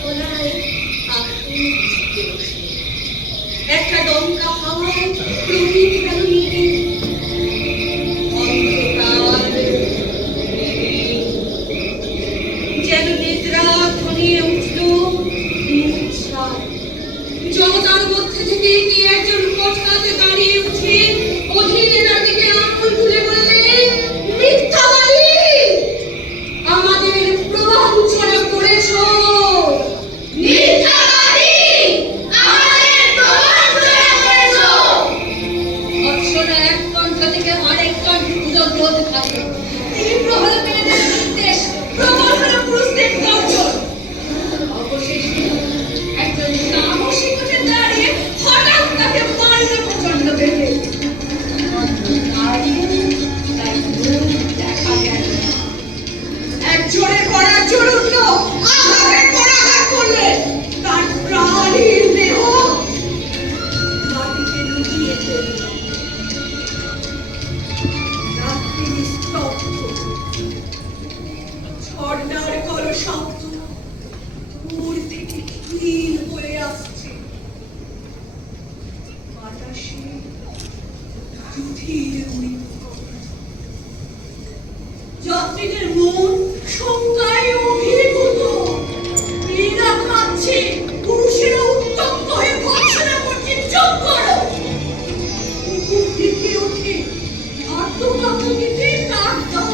তলায় আসন বিছিয়ে বসে। একটা দমকা হাওয়ায় প্রদীপ গেল নিভে। অন্ধকার যেন নিদ্রা ঘনিয়ে উঠল মূর্ছায়। জনতার মধ্যে থেকে কে একজন হঠাৎ দাঁড়িয়ে উঠে অধীরের দিকে আঙুল তুলে বললে, মিথ্যাবাদী, আমাদের প্রবঞ্চনা করেছ। অর্চনা এক কণ্ঠ থেকে আরেক কণ্ঠে উদগ্র হতে থাকে। তীব্র হল মেয়েদের নির্দেশ, প্রবল হল পুরুষদের গর্জন। অবশেষে একজন তামসী উঠে দাঁড়িয়ে হঠাৎ তাকে মারল প্রচণ্ড বেগে। দেখা গেল না। এক জোরে করা জোর উঠল, আঘাতের পর আঘাত করলে তার প্রাণীর দেহ মাটিতে লুটিয়ে পড়ল। রাত্রি নিস্তব্ধ, ঝর্ণার কলশব্দ দূর থেকে ক্ষীণ হয়ে আসছে। বাতাসে যুধির যাত্রীদের মন শঙ্কায় অভিভূত। মেয়েরা কাঁদছে, পুরুষেরা উত্তপ্ত হয়ে ভর্ৎসনা করছে, চুপ করো। কুকুর ডেকে ওঠে, আর্তকাতরীতে তার দাঁত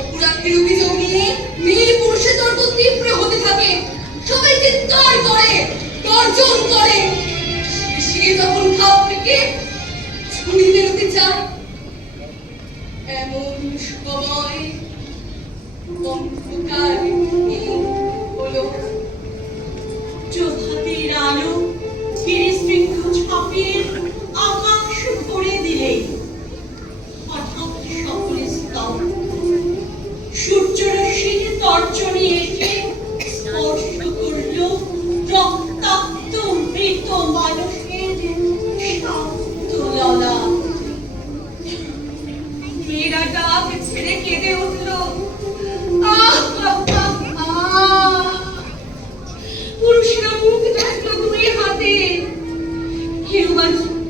অপরাধের অভিযোগ নিয়ে মেয়ে পুরুষের তর্ক তীব্র হতে থাকে। সবাই চিৎকার করে, গর্জন করে। সে যখন খাপ থেকে ছুরি বেরোতে চায়, এমন সময় অন্ধকার হলো। প্রভাতের আলো গিরিশৃঙ্গ ছাপিয়ে আকাশ ভরে দিলে হঠাৎ সকলে স্তব্ধ। সূর্যরশ্মি তর্জনী এসে স্পর্শ করল রক্তাক্ত মৃত মানুষের শান্ত ললাট। মেয়েরা ডাক ছেড়ে কেঁদে উঠল, পুরুষেরা মুখ ঢাকলো দুই হাতে। কেউ বা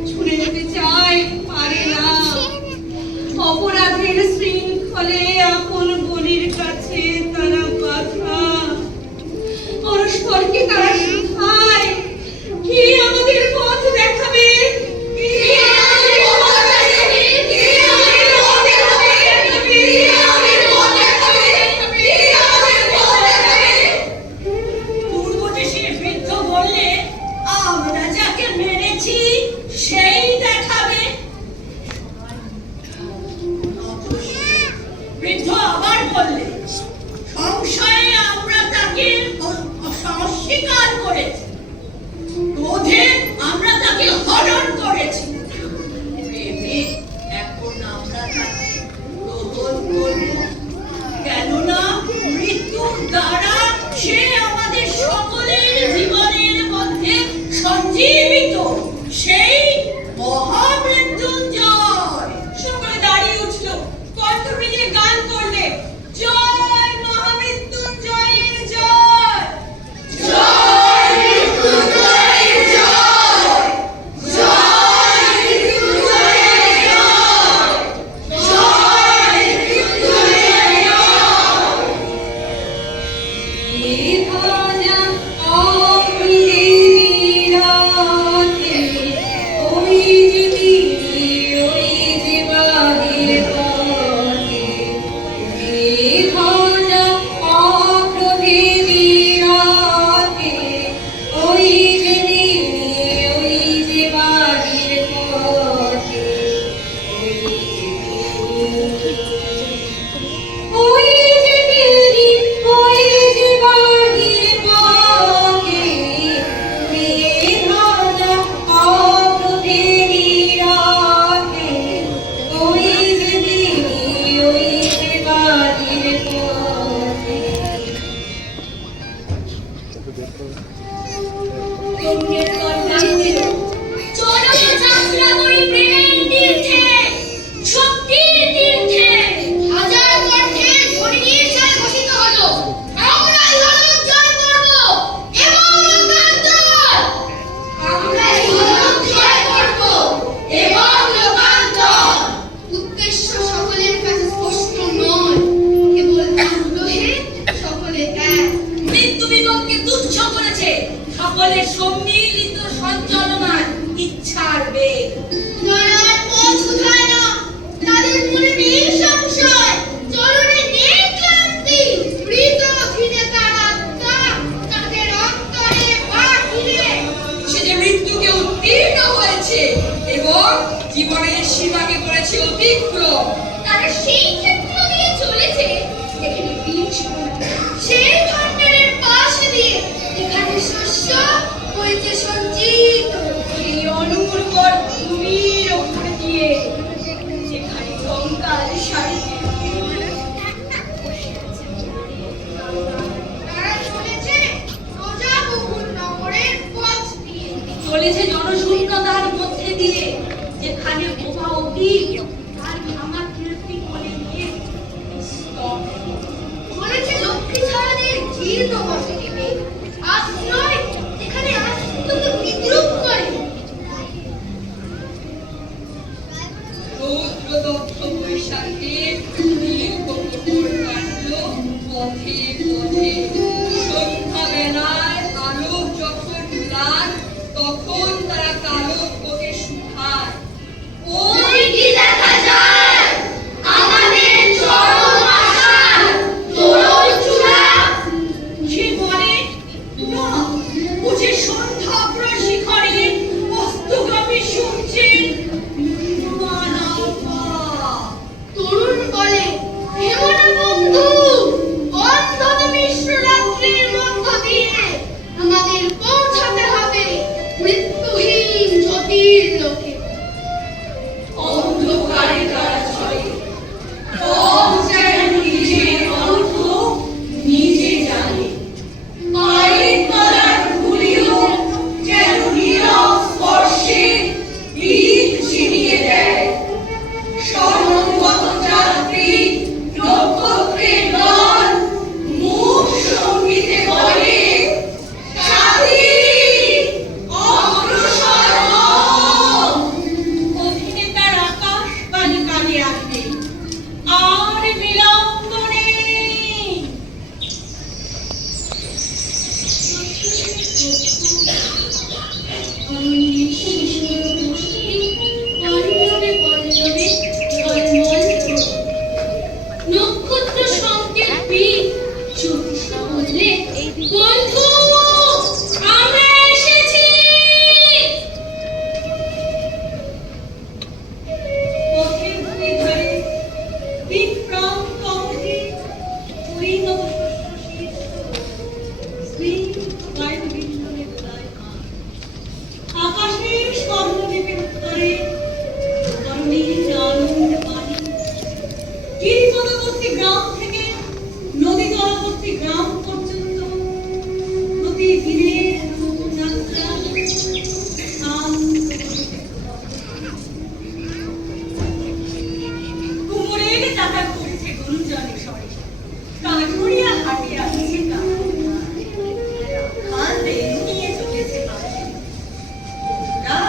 ছুড়ে যেতে চায়, পারে না। অপরাধের শৃঙ্খলে আপন বলির কাছে তারা বাধা। পরস্পরকে তারা শিখায়, কে আমাদের পথ দেখাবে, আমরা যাকে মেরেছি সেই দেখাবে। বৃদ্ধ আবার বললে, সংশয়ে আমরা তাকে অস্বীকার করেছি, ক্রোধে আমরা তাকে হরণ করেছি, প্রেমে এখন আমরা তাকে গ্রহণ করব। কেননা মৃত্যুর দ্বারা সে আমাদের সকলের জীবনের মধ্যে সঞ্জীবিত, সেই মহামৃত্যুঞ্জয়। সকলে দাঁড়িয়ে উঠল, কণ্ঠ মিলিয়ে গান করলে, জয় মহামৃত্যুঞ্জয়ের জয়, জয় মৃত্যুঞ্জয়ের জয়, জয় বলে সম্মিলিত সঞ্চালনার ইচ্ছার বেগ। নরার পথ শুধায় না, তাদের মনে নেই সংশয়, চরণে নেই ক্লান্তি, মৃত ধীরে তার আত্মা, তাদের অন্তরে বাহিরে। সে যে মৃত্যুকে উত্তীর্ণ হয়েছে এবং জীবনের সীমাকে করেছে অতিক্রম। তারা সেই ক্ষেত্র দিয়ে চলেছে যেখানে বীজ ফোটে, সেই খণ্ডের পাশ দিয়ে যেখানে শস্য হয়েছে সঞ্চিত, এই অনুর্বর ভূমির ওপর দিয়ে যেখানে কঙ্কাল সারিতে তারা চলেছে প্রজাবহুল নগরের পথ দিয়ে, চলেছে জনশূন্যতার মধ্যে দিয়ে যেখানে বোবা অতীত তার ভাঙা কীর্তি বলে গিয়ে স্তব্ধ। চলেছে লক্ষ্মী ছাড়াদের জীর্ণ বসতিতে, আশ্রয় যেখানে আস্ত বিদ্রুপ করে। রৌদ্রদগ্ধ বৈশাখের দীর্ঘ প্রহর কাটল পথে পথে। সন্ধ্যাবেলায় আলো যখন ম্লান, তখন তারা কালো কোটে শুকায়। ওই কি দেখা যায় আমাদের চরম আশার তরুণ চূড়া? সে বলে, না, বুঝি সন্ধ্যাপ্রা শিখরে অস্তগামী সূর্যের নির্মাণ আভা। তরুণ বলে, হেও না বন্ধু, অন্ধত মিশ্র রাত্রির মধ্য দিয়ে আমাদের পৌঁছাতে হবে মৃত্যুহীন জ্যোতির লোকে। অন্ধকারে তারা চলে, পথ যেন নিজের অর্থ নিজে জানে। পায়ের তলার ধুলিও যেন নীরব স্পর্শে দিক চিনিয়ে দেয়। স্বর্ণগত যাত্রী নক্ষত্রের দল মুখ সঙ্গীতে বলে, সাথী অগ্রসর হও। অভিনেতার আকাশবাণী কানে আসে, আর বিলম্ব নেই। নক্ষত্র সংকেত পেয়ে জ্যোতিষী বললে, বন্ধু, আমরা এসেছি। পথের দুই ধারে বিভ্রান্ত অবধি পরিণত শস্যশীর্ষ স্নিগ্ধ বায়ুবিন্দুরে দোলায়মান। আকাশের স্বর্ণদ্বীপের উত্তরে তরুণীর আনন্দ বাণী। গিরিপদবর্তী গ্রাম থেকে নদী তলবর্তী গ্রাম পর্যন্ত প্রতিদিনের যাত্রা শান্ত কুমোরের চাকা করছে গুঞ্জনে স্বরে, কাঠুরিয়া হাটে আসছে রাখাল বেনু নিয়ে চলেছে বাসে। ওরা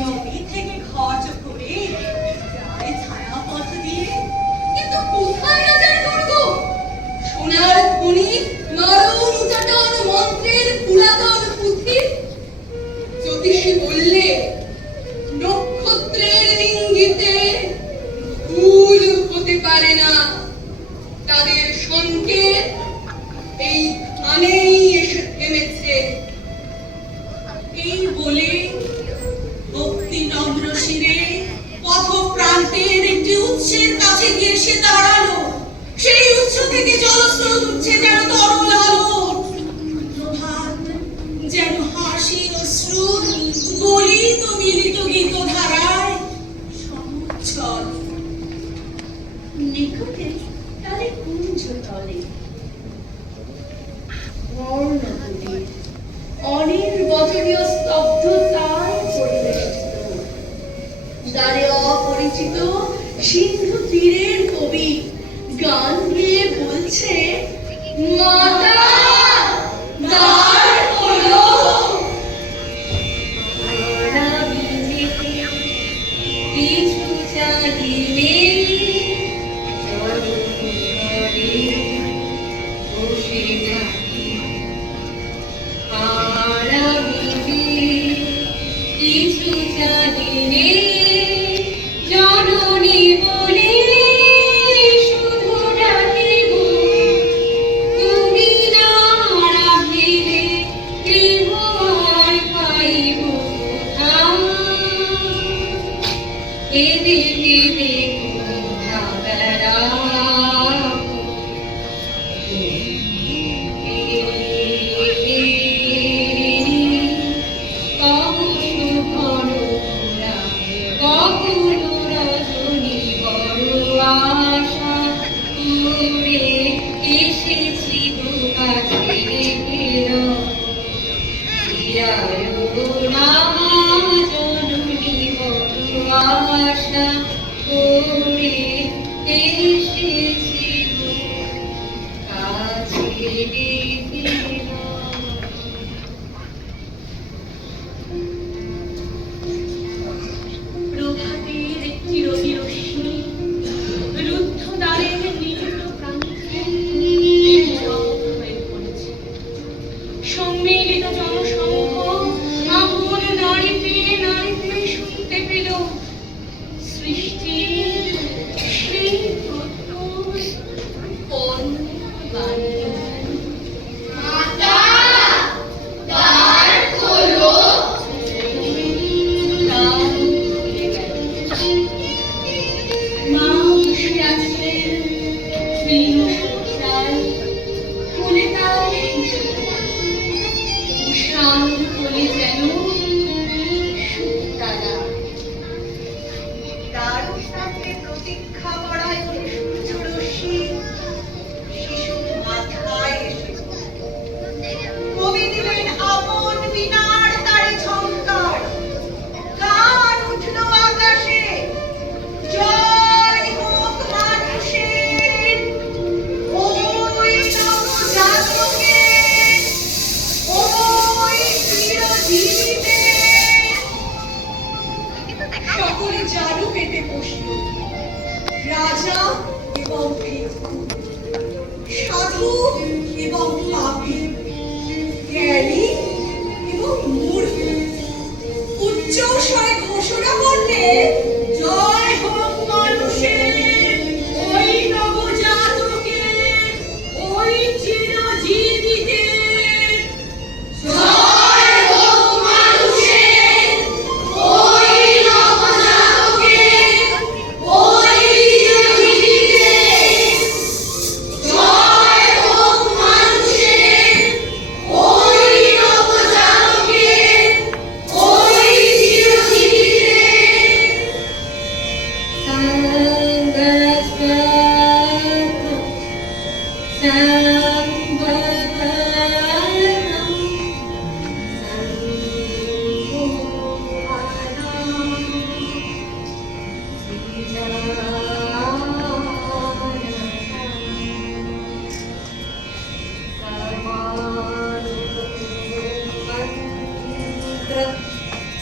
নদী থেকে খরচ করে যায় ছায়া পথ দিয়ে। কিন্তু কোথায় রাজার দুর্গ? সোনার খনি, মারণ উচাটন মন্ত্রের পুরাতন পুঁথি। জ্যোতিষী বললে, নক্ষত্রের ইঙ্গিতে ভুল হতে পারে না। তাদের সংকেত এই খানেই এসে থেমেছে। এই বলে ভক্তি নম্র শিরে পথ প্রান্তের একটি উৎসের কাছে গিয়ে সে দাঁড়ালো। সেই উৎস থেকে জলস্রোত উঠছে যেন তরল আলো। প্রভাত যেন হাসি অশ্রু গলিত মিলিত গীত ধারায় সমুচ্ছল। নিকটে তালে কুঞ্জ তলে বর্ণকুটির অনির্বচনীয় স্তব্ধতায় পরিবেশিত। দ্বারে অপরিচিত সিন্ধু তীরের কবি গান গেয়ে বলছে, মাতা দ্বার খোলো। কিছু চাহিলে বসে থাকি, হারা আশা করে এসেছি গো কাছে এলো চিরায় জননী বড় আশা করে এসেছি গো কাছে এলো। প্রভাতের চিরবিরশ্মি রুদ্ধ দ্বারের নির্মল প্রান্তে জগৎ হয়ে পড়েছে। সম্মিলিত জনসংঘ আপন নাড়িতে নাড়িতে শুনতে পেল সৃষ্টির সেই প্রথম অন্নবাণী। মাতা, দ্বার খোলো। দ্বার খুলে গেল। মা বসে আছেন তৃণশয্যায়, কোলে তার শিশুরা। উষার কোলে যেন শুকতারা। তার সাথে প্রতীক্ষা করায় সূর্যরশ্মি শিশুর মাথায় এসে কবি দিলেন আপন বিনার তারে ঝংকার। গান উঠল আকাশে, জয় হোক মানুষের, ওই নবজাতকের, ওই চিরজীবীদের। সকলে জারু পেতে বসল, রাজা এবং ভিক্ষু, সাধু এবং পাপী, জ্ঞানী এবং মূর্খ। উচ্চ স্বরে ঘোষণা করলে, জয় হোক মানুষের, ওই নবজাতকের, ওই চিরজীবীদের। জয় হোক মানুষের, ওই নবজাতকের, ওই চিরজীবীদের। জয় হোক মানুষের, ওই নবজাতকের, ওই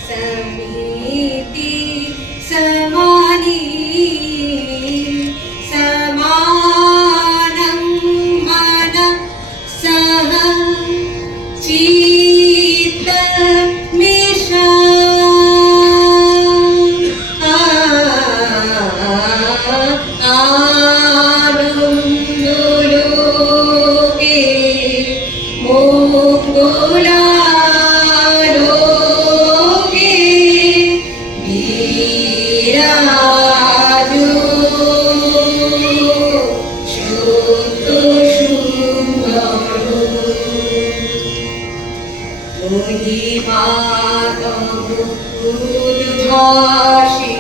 समिति समानी समानं मन सह चित्त निशा आनन्दलोके मोङ्गलालोके বিরাজো সত্য সুন্দর মহিমা তব উদ্ভাসী